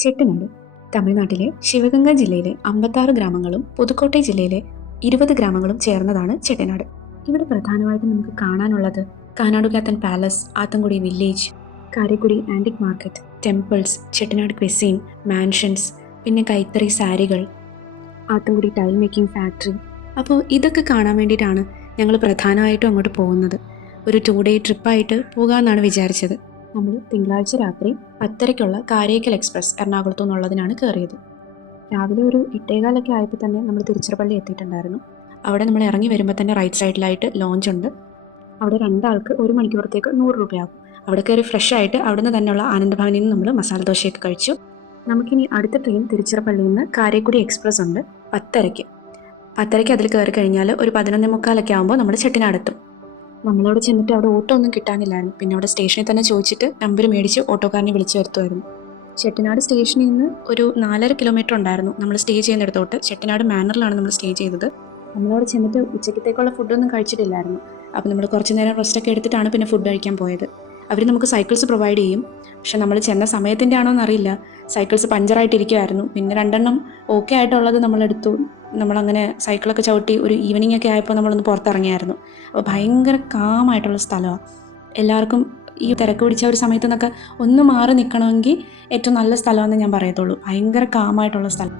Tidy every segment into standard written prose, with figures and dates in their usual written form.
ചെട്ടിനാട് തമിഴ്നാട്ടിലെ ശിവഗംഗ ജില്ലയിലെ 56 ഗ്രാമങ്ങളും പുതുക്കോട്ടൈ ജില്ലയിലെ 20 ഗ്രാമങ്ങളും ചേർന്നതാണ് ചെട്ടിനാട്. ഇവിടെ പ്രധാനമായിട്ടും നമുക്ക് കാണാനുള്ളത് Kanadukathan palace, Athangudi village, Karaikudi antique market, temples, Chettinad cuisine, mansions, പിന്നെ കൈത്തറി സാരികൾ, ആത്തൻകുടി ടൈൽ മേക്കിംഗ് ഫാക്ടറി. അപ്പോൾ ഇതൊക്കെ കാണാൻ വേണ്ടിയിട്ടാണ് ഞങ്ങൾ പ്രധാനമായിട്ടും അങ്ങോട്ട് പോകുന്നത്. ഒരു 2 ഡേ ട്രിപ്പായിട്ട് പോകാമെന്നാണ് വിചാരിച്ചത്. നമ്മൾ തിങ്കളാഴ്ച രാത്രി 10:30-ക്കുള്ള കാരയ്ക്കൽ എക്സ്പ്രസ് എറണാകുളത്തു നിന്നുള്ളതിനാണ് കയറിയത്. രാവിലെ ഒരു 8:15 ആയപ്പോൾ തന്നെ നമ്മൾ തിരുച്ചിറപ്പള്ളി എത്തിയിട്ടുണ്ടായിരുന്നു. അവിടെ നമ്മൾ ഇറങ്ങി വരുമ്പോൾ തന്നെ റൈറ്റ് സൈഡിലായിട്ട് ലോഞ്ച് ഉണ്ട്. അവിടെ 2 ആൾക്ക് 1 മണിക്കൂറത്തേക്ക് 100 രൂപയാകും. അവിടെ കയറി ഫ്രഷ് ആയിട്ട് അവിടുന്ന് തന്നെയുള്ള ആനന്ദഭവനിൽ നിന്ന് നമ്മൾ മസാല ദോശയൊക്കെ കഴിച്ചു. നമുക്കിനി അടുത്ത ട്രെയിൻ തിരുച്ചിറപ്പള്ളിയിൽ നിന്ന് കാരക്കുടി എക്സ്പ്രസ് ഉണ്ട് 10:30-ക്ക്. 10:30-ക്ക് അതിൽ കയറി കഴിഞ്ഞാൽ ഒരു 11:45 ആകുമ്പോൾ നമ്മൾ ചെട്ടിനാടെത്തും. നമ്മളവിടെ ചെന്നിട്ട് അവിടെ ഓട്ടോ ഒന്നും കിട്ടാനില്ലായിരുന്നു. പിന്നെ അവിടെ സ്റ്റേഷനിൽ തന്നെ ചോദിച്ചിട്ട് നമ്പർ മേടിച്ച് ഓട്ടോക്കാരനെ വിളിച്ചു വരുത്തുമായിരുന്നു. ചെട്ടിനാട് സ്റ്റേഷനിൽ നിന്ന് ഒരു 4.5 കിലോമീറ്റർ ഉണ്ടായിരുന്നു നമ്മൾ സ്റ്റേ ചെയ്യുന്നിടത്തോട്ട്. ചെട്ടിനാട് മാനറിലാണ് നമ്മൾ സ്റ്റേ ചെയ്തത്. നമ്മളവിടെ ചെന്നിട്ട് ഉച്ചക്കത്തേക്കുള്ള ഫുഡൊന്നും കഴിച്ചിട്ടില്ലായിരുന്നു. അപ്പോൾ നമ്മൾ കുറച്ച് നേരം റെസ്റ്റൊക്കെ എടുത്തിട്ടാണ് പിന്നെ ഫുഡ് കഴിക്കാൻ പോയത്. അവർ നമുക്ക് സൈക്കിൾസ് പ്രൊവൈഡ് ചെയ്യും. പക്ഷെ നമ്മൾ ചെന്ന സമയത്തിൻ്റെ ആണോ എന്നറിയില്ല, സൈക്കിൾസ് പഞ്ചറായിട്ടിരിക്കുമായിരുന്നു. പിന്നെ 2 ഓക്കെ ആയിട്ടുള്ളത് നമ്മളെടുത്തു. നമ്മളങ്ങനെ സൈക്കിളൊക്കെ ചവിട്ടി ഒരു ഈവനിങ് ഒക്കെ ആയപ്പോൾ നമ്മളൊന്ന് പുറത്തിറങ്ങിയായിരുന്നു. അപ്പോൾ ഭയങ്കര കാമായിട്ടുള്ള സ്ഥലമാണ്. എല്ലാവർക്കും ഈ തിരക്ക് പിടിച്ച ഒരു സമയത്ത് നിന്നൊക്കെ ഒന്ന് മാറി നിൽക്കണമെങ്കിൽ ഏറ്റവും നല്ല സ്ഥലമെന്ന് ഞാൻ പറയത്തുള്ളൂ. ഭയങ്കര കാമായിട്ടുള്ള സ്ഥലം.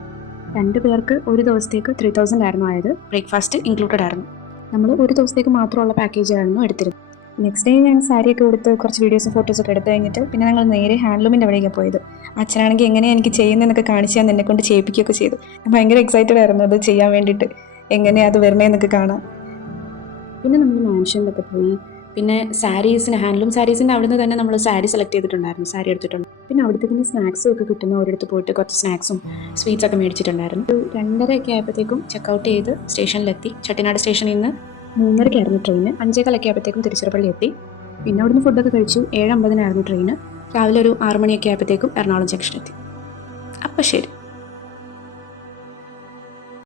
2 പേർക്ക് ഒരു ദിവസത്തേക്ക് 3000 ആയിരുന്നു ആയത്. ബ്രേക്ക്ഫാസ്റ്റ് ഇൻക്ലൂഡഡ് ആയിരുന്നു. നമ്മൾ ഒരു ദിവസത്തേക്ക് മാത്രമുള്ള പാക്കേജായിരുന്നു എടുത്തിരുന്നത്. നെക്സ്റ്റ് ഡേ ഞാൻ സാരിയൊക്കെ കൊടുത്ത് കുറച്ച് വീഡിയോസും ഫോട്ടോസൊക്കെ എടുത്ത് കഴിഞ്ഞിട്ട് പിന്നെ ഞങ്ങൾ നേരെ ഹാൻഡ്ലൂമിൻ്റെ അവിടേക്കാണ് പോയത്. അച്ഛനാണെങ്കിൽ എങ്ങനെയാണ് എനിക്ക് ചെയ്യുന്നതെന്നൊക്കെ കാണിച്ച് ഞാൻ എന്നെ കൊണ്ട് ചെയ്യിപ്പിക്കുകയൊക്കെ ചെയ്തു. ഞാൻ ഭയങ്കര എക്സൈറ്റഡ് ആയിരുന്നു അത് ചെയ്യാൻ വേണ്ടിയിട്ട്, എങ്ങനെയാണ് അത് വരണേന്നൊക്കെ കാണാൻ. പിന്നെ നമ്മൾ മാൻഷനിലൊക്കെ പോയി. പിന്നെ ഹാൻഡ്ലൂം സാരീസിൻ്റെ അവിടുന്ന് തന്നെ നമ്മൾ സാരി സെലക്ട് ചെയ്തിട്ടുണ്ടായിരുന്നു, സാരി എടുത്തിട്ടുണ്ട്. പിന്നെ അവിടുത്തെ പിന്നെ സ്നാക്സും ഒക്കെ കിട്ടുന്ന ഒരിടത്ത് പോയിട്ട് കുറച്ച് സ്നാക്സും സ്വീറ്റ്സൊക്കെ മേടിച്ചിട്ടുണ്ടായിരുന്നു. ഒരു 2:30 ആയപ്പോഴത്തേക്കും ചെക്കൗട്ട് ചെയ്ത് സ്റ്റേഷനിലെത്തി. ചെട്ടിനാട് സ്റ്റേഷനിൽ നിന്ന് 3:30-ക്കായിരുന്നു ട്രെയിന്. 5:15 ആയപ്പോഴത്തേക്കും തിരുച്ചിറപ്പള്ളി എത്തി. പിന്നെ അവിടുന്ന് ഫുഡൊക്കെ കഴിച്ചു. 7:50-നായിരുന്നു ട്രെയിന്. രാവിലെ ഒരു 6 മണിയൊക്കെ ആയപ്പോഴത്തേക്കും എറണാകുളം ജംഗ്ഷനെത്തി. അപ്പോൾ ശരി.